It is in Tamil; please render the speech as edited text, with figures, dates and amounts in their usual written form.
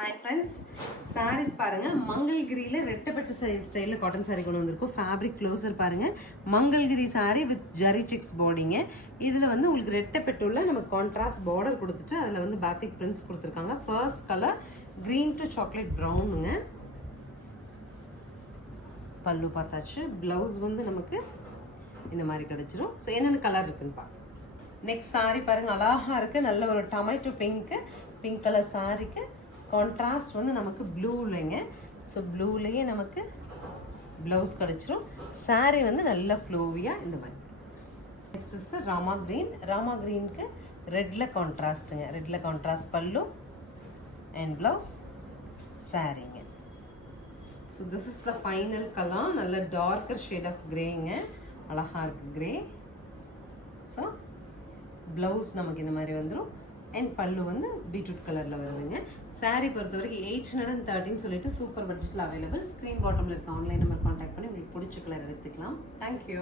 Hi friends, sarees பாருங்க மங்கள்கிரியில ரெட்டப்பட்டு ஸ்டைல்ல காட்டன் saree கொண்டு வந்திருக்கோம். ஃபேப்ரிக் க்ளோசர் பாருங்க. Mangalgiri saree with zari checks பார்டிங்க. இதுல வந்து உங்களுக்கு ரெட்டப்பட்டுள்ள நமக்கு கான்ட்ராஸ்ட் பார்டர் கொடுத்துட்டு அதுல வந்து பாத்திக் பிரிண்ட்ஸ் கொடுத்திருக்காங்க. First colour green to chocolate brownங்க. பல்லு பார்த்தாச்சு. ப்ளவுஸ் வந்து நமக்கு இந்த மாதிரி கிடைச்சிரும். ஸோ என்னென்ன கலர் இருக்குன்னு பாருங்க. நெக்ஸ்ட் saree பாருங்க அழகா இருக்கு. நல்ல ஒரு டொமேட்டோ பிங்க் கலர் சாரிக்கு கான்ட்ராஸ்ட் வந்து நமக்கு ப்ளூலைங்க. ஸோ ப்ளூலேயே நமக்கு ப்ளவுஸ் கிடச்சிரும். சாரீ வந்து நல்ல ஃப்ளோவியாக இந்த மாதிரி. நெக்ஸ்ட் இஸ் ராமா க்ரீனுக்கு ரெட்டில் கான்ட்ராஸ்ட்டுங்க. ரெட்டில் கான்ட்ராஸ்ட் பல்லு அண்ட் ப்ளவுஸ் சாரீங்க. So this is the final colour. நல்ல டார்க்கர் ஷேட் ஆஃப் கிரேங்க. அழகாக இருக்குது கிரே. ஸோ ப்ளவுஸ் நமக்கு இந்த மாதிரி வந்துடும். அண்ட் பல்லு வந்து பீட்ரூட் கலரில் வருதுங்க. சாரீ பொறுத்த வரைக்கும் 813 சொல்லிட்டு சூப்பர் பட்ஜெட்டில் அவைலபிள். ஸ்க்ரீன் பாட்டமில் இருக்க ஆன்லைன் நம்பர் கான்டாக்ட் பண்ணி உங்களுக்கு பிடிச்ச கலர் எடுத்துக்கலாம். தேங்க்யூ.